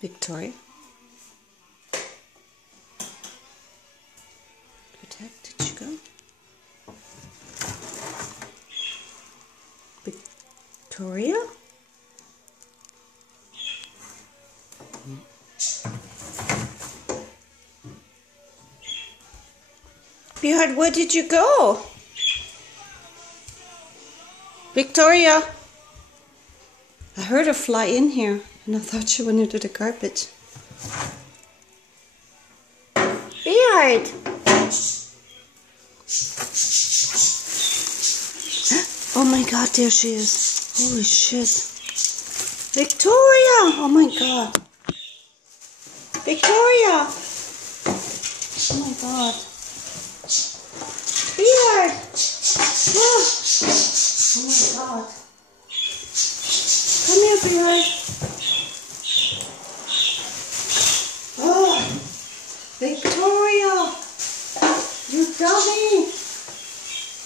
Victoria. Did she go? Victoria? Beard, where did you go? Victoria! I heard her fly in here and I thought she went into the carpet. Beard! Oh my god, there she is. Holy shit. Victoria! Oh my god. Victoria! Oh my god. Beard! Oh my god. Come here, Beard. Oh, Victoria! You dummy!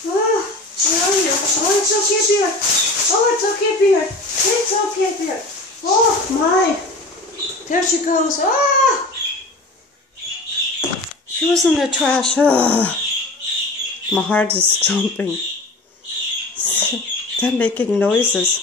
Oh, where are you? Oh, it's okay, Beard. Oh, it's okay, Beard. It's okay, Beard. Oh, my. There she goes. Ah! She was in the trash. Ah. My heart is jumping. They're making noises.